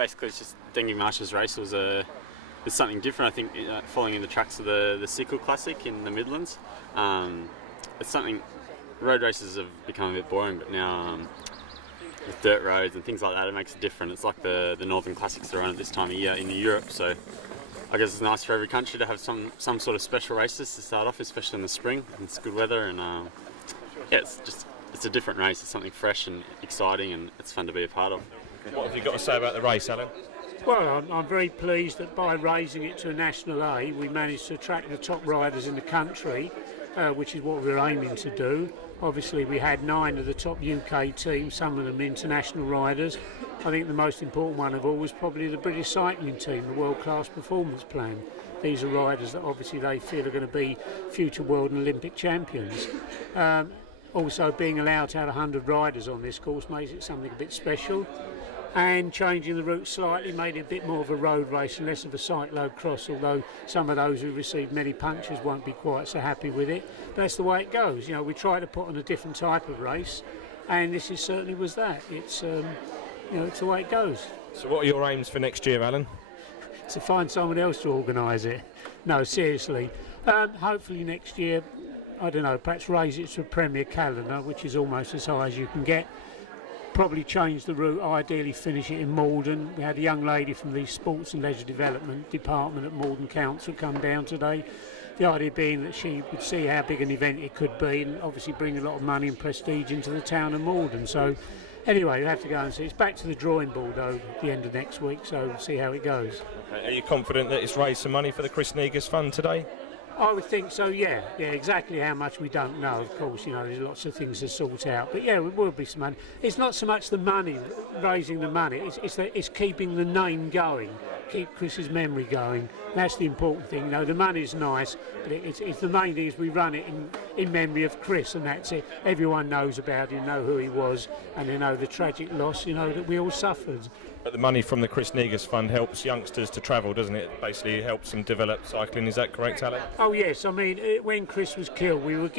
basically it's just Dengie Marshes race was it's something different. I think following in the tracks of the Sickle Classic in the Midlands. It's something, road races have become a bit boring, but now with dirt roads and things like that, it makes it different. It's like the Northern Classics are on at this time of year in Europe, so I guess it's nice for every country to have some sort of special races to start off, especially in the spring. And it's good weather, and it's a different race. It's something fresh and exciting, and it's fun to be a part of. What have you got to say about the race, Alan? Well, I'm very pleased that by raising it to a National A, we managed to attract the top riders in the country, which is what we're aiming to do. Obviously, we had 9 of the top UK teams, some of them international riders. I think the most important one of all was probably the British cycling team, the World Class Performance Plan. These are riders that obviously they feel are going to be future world and Olympic champions. Also, being allowed to have 100 riders on this course makes it something a bit special. And changing the route slightly made it a bit more of a road race and less of a cyclo-cross, although some of those who received many punctures won't be quite so happy with it. But that's the way it goes. You know, we try to put on a different type of race, and this certainly was that. It's it's the way it goes. So what are your aims for next year, Alan? To find someone else to organise it. No, seriously. Hopefully next year, I don't know, perhaps raise it to a Premier calendar, which is almost as high as you can get. Probably change the route, ideally finish it in Malden. We had a young lady from the Sports and Leisure Development Department at Malden Council come down today. The idea being that she would see how big an event it could be and obviously bring a lot of money and prestige into the town of Malden. So anyway, you have to go and see. It's back to the drawing board over the end of next week, so we'll see how it goes. Okay. Are you confident that it's raised some money for the Chris Negus Fund today? I would think so, yeah. Exactly how much we don't know, of course, there's lots of things to sort out. But yeah, it will be some money. It's not so much the money, raising the money, it's keeping the name going, keep Chris's memory going. That's the important thing. The money's nice, but it's the main thing is we run it in memory of Chris, and that's it. Everyone knows about him, know who he was, and they know the tragic loss, that we all suffered. But the money from the Chris Negus Fund helps youngsters to travel, doesn't it? It basically helps them develop cycling. Is that correct, Alan? Oh yes. I mean, when Chris was killed, we were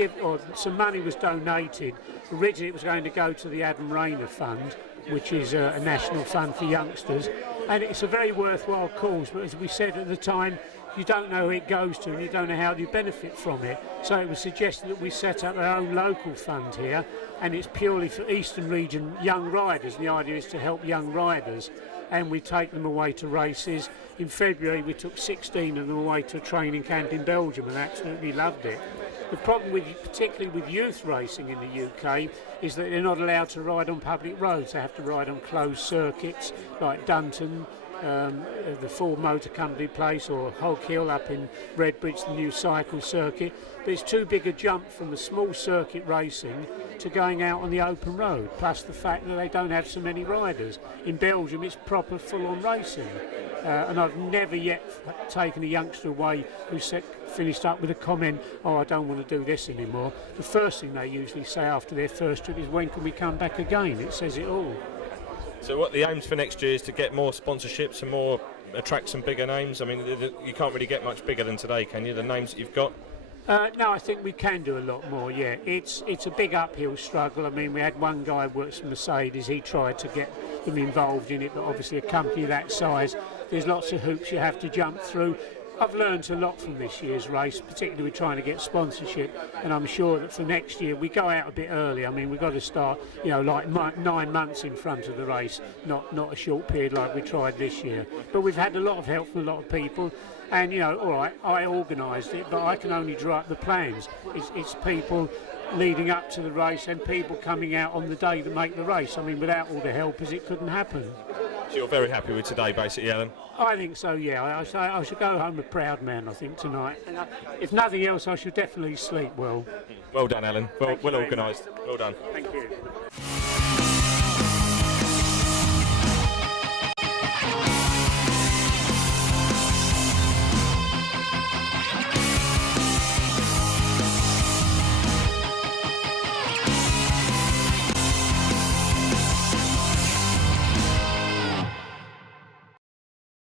some money was donated. Originally, it was going to go to the Adam Rayner Fund, which is a national fund for youngsters, and it's a very worthwhile cause. But as we said at the time, you don't know who it goes to, and you don't know how you benefit from it. So it was suggested that we set up our own local fund here, and it's purely for Eastern Region young riders. And the idea is to help young riders, and we take them away to races. In February, we took 16 of them away to a training camp in Belgium, and absolutely loved it. The problem particularly with youth racing in the UK, is that they're not allowed to ride on public roads. They have to ride on closed circuits like Dunton, the Ford Motor Company place, or Hog Hill up in Redbridge, the new cycle circuit. But it's too big a jump from the small circuit racing to going out on the open road, plus the fact that they don't have so many riders. In Belgium, it's proper full-on racing. And I've never yet taken a youngster away who finished up with a comment, "Oh, I don't want to do this anymore." The first thing they usually say after their first trip is, "When can we come back again?" It says it all. So what the aims for next year is to get more sponsorships and attract some bigger names? I mean, you can't really get much bigger than today, can you, the names that you've got? No, I think we can do a lot more, yeah. It's a big uphill struggle. I mean, we had one guy who works for Mercedes, he tried to get them involved in it, but obviously a company that size, there's lots of hoops you have to jump through. I've learned a lot from this year's race, particularly with trying to get sponsorship, and I'm sure that for next year we go out a bit early. I mean, we've got to start, like 9 months in front of the race, not a short period like we tried this year. But we've had a lot of help from a lot of people, and all right, I organised it, but I can only draw up the plans. It's people leading up to the race and people coming out on the day that make the race. I mean, without all the helpers, it couldn't happen. So you're very happy with today, basically, Alan? I think so, yeah. I should go home a proud man, I think, tonight. And if nothing else, I should definitely sleep well. Well done, Alan. Well organised. Well done. Thank you.